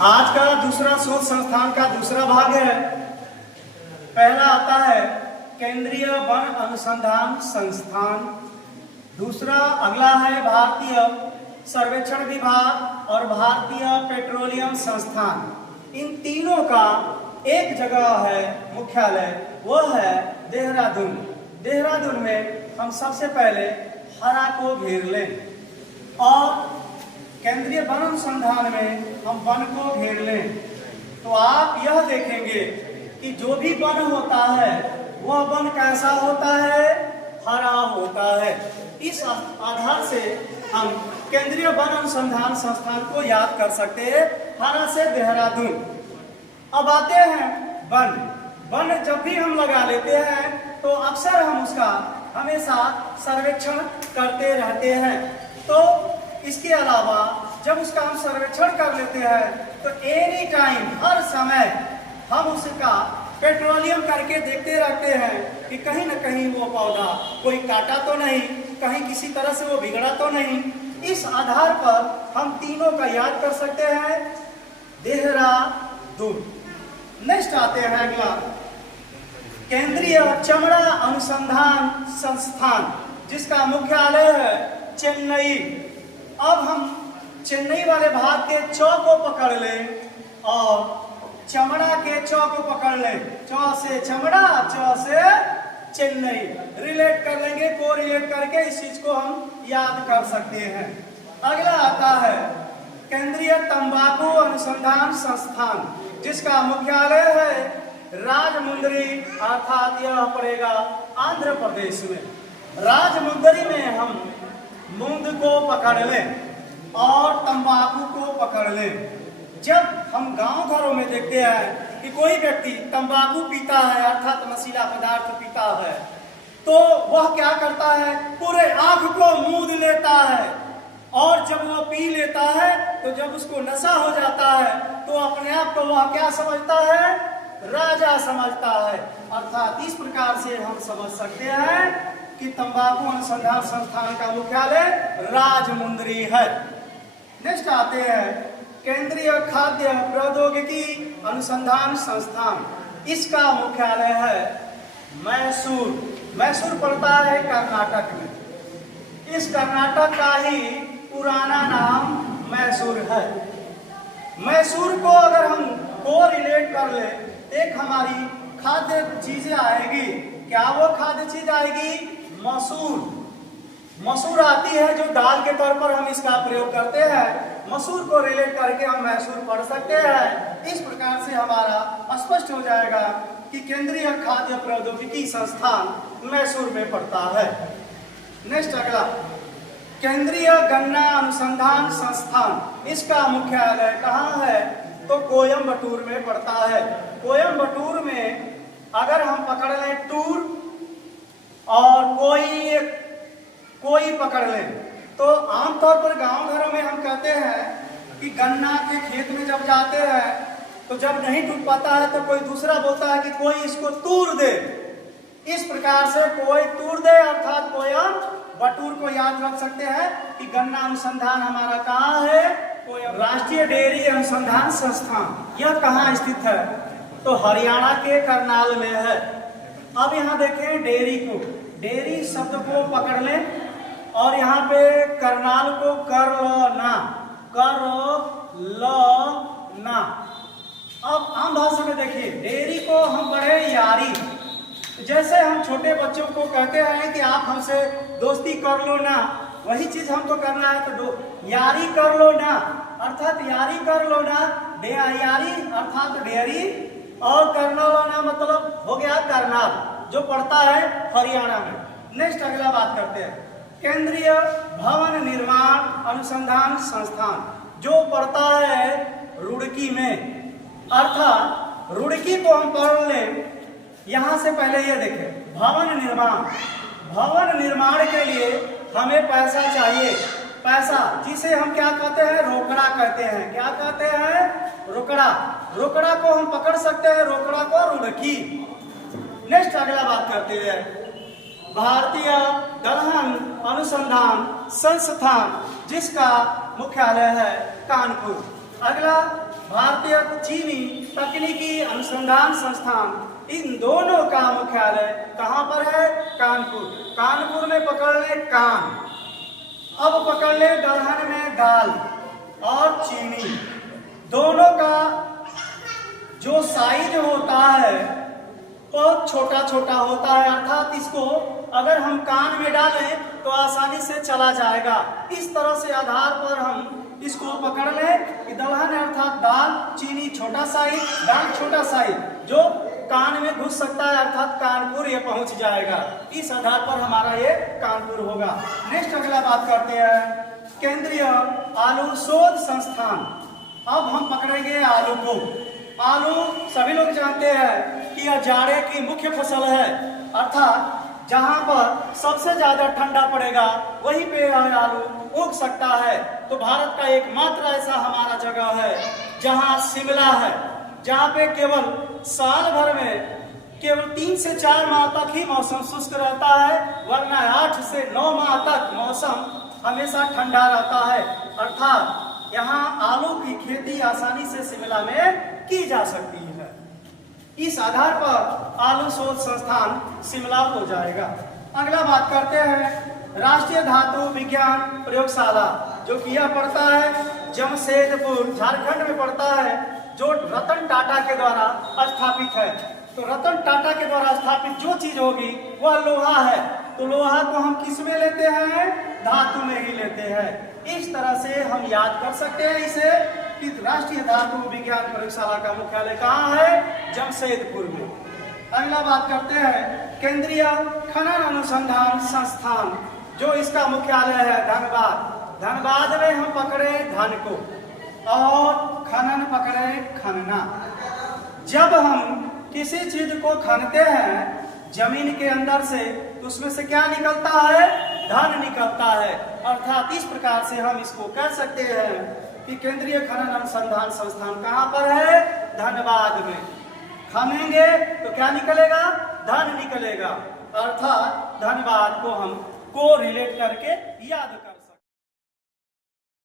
आज का दूसरा शोध संस्थान का दूसरा भाग है। पहला आता है केंद्रीय वन अनुसंधान संस्थान, दूसरा अगला है भारतीय सर्वेक्षण विभाग और भारतीय पेट्रोलियम संस्थान। इन तीनों का एक जगह है मुख्यालय, वो है देहरादून। देहरादून में हम सबसे पहले हरा को घेर लें और केंद्रीय वन अनुसंधान में हम वन को घेर लें, तो आप यह देखेंगे कि जो भी वन होता है वह वन कैसा होता है, हरा होता है। इस आधार से हम केंद्रीय वन अनुसंधान संस्थान को याद कर सकते हैं, हरा से देहरादून। अब आते हैं वन। वन जब भी हम लगा लेते हैं तो अक्सर हम उसका हमेशा सर्वेक्षण करते रहते हैं। तो इसके अलावा जब उसका हम सर्वेक्षण कर लेते हैं तो एनी टाइम, हर समय हम उसका पेट्रोलियम करके देखते रहते हैं कि कहीं न कहीं वो पौधा कोई काटा तो नहीं, कहीं किसी तरह से वो बिगड़ा तो नहीं। इस आधार पर हम तीनों का याद कर सकते हैं, देहरादून। नेक्स्ट आते हैं अगला, केंद्रीय चमड़ा अनुसंधान संस्थान, जिसका मुख्यालय है चेन्नई। अब हम चेन्नई वाले भाग के चौ को पकड़ लें और चमड़ा के चौ को पकड़ लें। चौ से चमड़ा, चौ से चेन्नई, रिलेट कर लेंगे, को रिलेट करके इस चीज को हम याद कर सकते हैं। अगला आता है केंद्रीय तंबाकू अनुसंधान संस्थान, जिसका मुख्यालय है राजमुंदरी, अर्थात यह पड़ेगा आंध्र प्रदेश में। राजमुंदरी में हम मूंग को पकड़ लें और तंबाकू को पकड़ लें। जब हम गांव घरों में देखते हैं कि कोई व्यक्ति तंबाकू पीता है, अर्थात नशीला पदार्थ पीता है, तो वह क्या करता है, पूरे आंख को मूंद लेता है और जब वह पी लेता है तो जब उसको नशा हो जाता है तो अपने आप को वह क्या समझता है, राजा समझता है। अर्थात इस प्रकार से हम समझ सकते हैं कि तंबाकू अनुसंधान संस्थान का मुख्यालय राजमुंदरी है। नेक्स्ट आते हैं केंद्रीय खाद्य प्रौद्योगिकी अनुसंधान संस्थान, इसका मुख्यालय है मैसूर। मैसूर पड़ता है कर्नाटक में। इस कर्नाटक का ही पुराना नाम मैसूर है। मैसूर को अगर हम को रिलेट कर ले, एक हमारी खाद्य चीजें आएगी। क्या वो खाद्य चीज आएगी, मसूर। मसूर आती है जो दाल के तौर पर हम इसका प्रयोग करते हैं। मसूर को रिलेट करके हम मैसूर पढ़ सकते हैं। इस प्रकार से हमारा स्पष्ट हो जाएगा कि केंद्रीय खाद्य प्रौद्योगिकी संस्थान मैसूर में पड़ता है। नेक्स्ट अगला, केंद्रीय गन्ना अनुसंधान संस्थान, इसका मुख्यालय कहाँ है, तो कोयम्बटूर में पड़ता है। कोयम्बटूर में अगर हम पकड़ लें टूर और कोई पकड़ लें, तो आमतौर पर गांव घरों में हम कहते हैं कि गन्ना के खेत में जब जाते हैं तो जब नहीं टूट पाता है तो कोई दूसरा बोलता है कि कोई इसको तूर दे। इस प्रकार से कोई तूर दे, अर्थात कोयम्बटूर को याद रख सकते हैं कि गन्ना अनुसंधान हमारा कहाँ है, राष्ट्रीय डेयरी अनुसंधान संस्थान। यह कहाँ स्थित है, तो हरियाणा के करनाल में है। अब यहाँ देखें डेयरी को, डेयरी शब्द को पकड़ लें और यहाँ पे करनाल को कर लो ना। अब आम भाषा में देखिए, डेयरी को हम पढ़े यारी। जैसे हम छोटे बच्चों को कहते हैं कि आप हमसे दोस्ती कर लो ना, वही चीज हमको करना है तो यारी कर लो ना, अर्थात यारी कर लो ना। यारी अर्थात डेयरी और करना मतलब हो गया करनाल, जो पड़ता है हरियाणा में। नेक्स्ट अगला बात करते हैं केंद्रीय भवन निर्माण अनुसंधान संस्थान, जो पड़ता है रुड़की में। अर्थात रुड़की को हम पढ़ लें। यहां से पहले ये देखें, भवन निर्माण। भवन निर्माण के लिए हमें पैसा चाहिए। पैसा जिसे हम क्या कहते हैं, रोकड़ा कहते हैं। क्या कहते हैं, रोकड़ा। रोकड़ा को हम पकड़ सकते हैं, रोकड़ा को रुड़की। नेक्स्ट अगला बात करते हैं भारतीय दलहन अनुसंधान संस्थान, जिसका मुख्यालय है कानपुर। अगला भारतीय चीनी तकनीकी अनुसंधान संस्थान, इन दोनों का मुख्यालय कहाँ पर है? कानपुर। कानपुर में पकड़ ले कान, अब पकड़ ले दलहन में दाल और चीनी। दोनों का जो साइज होता है बहुत छोटा छोटा होता है, अर्थात इसको अगर हम कान में डालें तो आसानी से चला जाएगा। इस तरह से आधार पर हम इसको पकड़ लें कि दलहन अर्थात दाल, चीनी छोटा साइज, दाल छोटा साइज, जो कान में घुस सकता है अर्थात कानपुर ये पहुंच जाएगा। इस आधार पर हमारा ये कानपुर होगा। नेक्स्ट अगला बात करते हैं केंद्रीय आलू शोध संस्थान। अब हम पकड़ेंगे आलू को। आलू सभी लोग जानते हैं कि यह जाड़े की मुख्य फसल है, अर्थात जहां पर सबसे ज्यादा ठंडा पड़ेगा वहीं पे यह आलू उग सकता है। तो भारत का एकमात्र ऐसा हमारा जगह है जहां शिमला है, जहां पे केवल साल भर में केवल 3 से 4 माह तक ही मौसम शुष्क रहता है, वरना 8 से 9 माह तक मौसम हमेशा ठंडा रहता है। अर्थात यहाँ आलू की खेती आसानी से शिमला में की जा सकती है। इस आधार पर आलू शोध संस्थान शिमला हो जाएगा। अगला बात करते हैं राष्ट्रीय धातु विज्ञान प्रयोगशाला, जो कि यह पड़ता है जमशेदपुर, झारखंड में पड़ता है, जो रतन टाटा के द्वारा स्थापित है। तो रतन टाटा के द्वारा स्थापित जो चीज होगी वह लोहा है। तो लोहा को हम किस में लेते हैं? धातु में ही लेते हैं। इस तरह से हम याद कर सकते हैं इसे कि राष्ट्रीय धातु विज्ञान प्रयोगशाला का मुख्यालय कहाँ है? जमशेदपुर में। अगला बात करते हैं केंद्रीय खनन अनुसंधान संस्थान, जो इसका मुख्यालय है धनबाद। धनबाद में हम पकड़े धन को और खनन पकड़े खनना। जब हम किसी चीज को खनते हैं जमीन के अंदर से तो उसमें से क्या निकलता है? धन निकलता है। अर्थात इस प्रकार से हम इसको कह सकते हैं कि केंद्रीय खनन अनुसंधान संस्थान कहाँ पर है? धनबाद में। खनेंगे तो क्या निकलेगा? धन निकलेगा। अर्थात धनबाद को हम को रिलेट करके याद कर